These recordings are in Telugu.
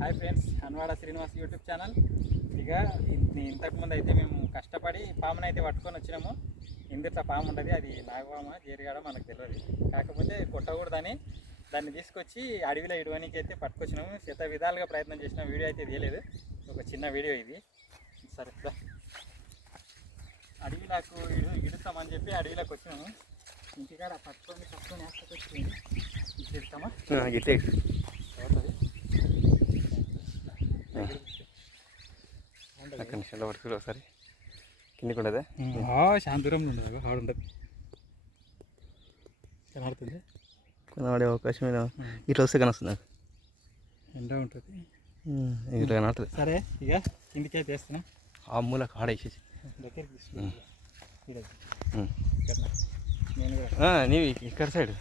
Hi friends Anvada Srinivas YouTube channel. ఇక ఇంతకుముందు అయితే మేము కష్టపడి పామును అయితే పట్టుకొని వచ్చినాము. ఇందుట్లో పాము ఉంటుంది అది నాగపామ జీరిగాడ మనకు తెలియదు కాకపోతే కొట్టకూడదని దాన్ని తీసుకొచ్చి అడవిలో ఇడవనికి అయితే పట్టుకొచ్చినాము. శత విధాలుగా ప్రయత్నం చేసిన వీడియో అయితే తీయలేదు ఒక చిన్న వీడియో ఇది. సరే అడవి అడవిలోకి ఇడు ఇడుస్తామని చెప్పి అడవిలోకి వచ్చినాము. ఇంటికాడ పట్టుకొని పట్టుకొని వేసుకొచ్చి ఇస్తామా అక్కడ నిమిషంలో వరకు ఒకసారి. కిందికి ఉండదా శాంతిరంలో ఉండదు ఆడ ఉండదు కనబడుతుంది? కొనబడే అవకాశం ఇట్లా వస్తే కనొస్తుంది ఎండ ఉంటుంది. ఇట్లా కనబడుతుంది? సరే ఇక కిందికి అయితే వేస్తున్నాం. ఆ మూల కాడ వేసేసి. నీవి ఇక్కడ సైడ్.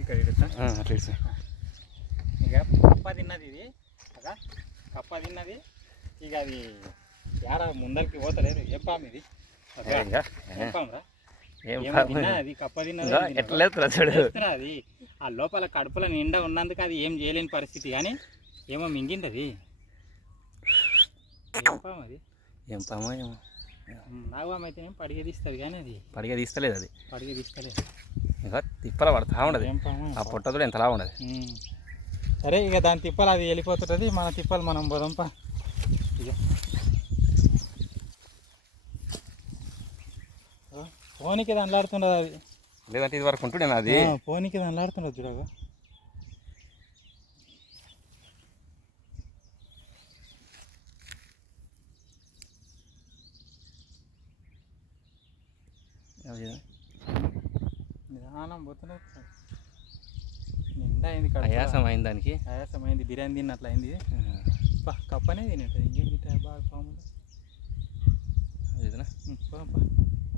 ఇక్కడ అట్లా ఇస్తా. ఇక కప్ప తిన్నది ఇది కదా? కప్ప తిన్నది ఇక అది ఏడ ముందరికి పోతలేదు. ఏం పాము ఇది? ఏ, పామురా అది ఆ లోపల కడుపులో నిండా ఉన్నందుకు అది ఏం చేయలేని పరిస్థితి. కానీ ఏమో మింగింది అది ఏం పాము అది? ఏం పామో ఏమో? నాగవామ అయితే ఏం పడిగే తీస్తుంది కానీ అది. పడిగా తీస్తలేదు అది. పడిగే తీస్తలేదు. ఇంకా తిప్పల పడతా ఉండదు. ఏం పాము? ఆ పొట్ట కూడా ఎంతలా ఉండదు. సరే ఇక దాని తిప్పలు అది వెళ్ళిపోతుంటుంది. మన తిప్పలు మనం పోదాంపా ఇక ఓ, ఫోన్కి దండలాడుతుండదు అది. లేదంటే ఇది వరకు ఉంటుండే అది? ఆ, ఫోన్కి దండలాడుతుండదు చూడగా నిదానం పోతున్నది నిండా అయింది. ఆయాసం అయింది దానికి. ఆయాసం అయింది బిర్యానీ తిన్నట్లు అయింది పా కప్పనే తినట్టు ఇంకేం బాగా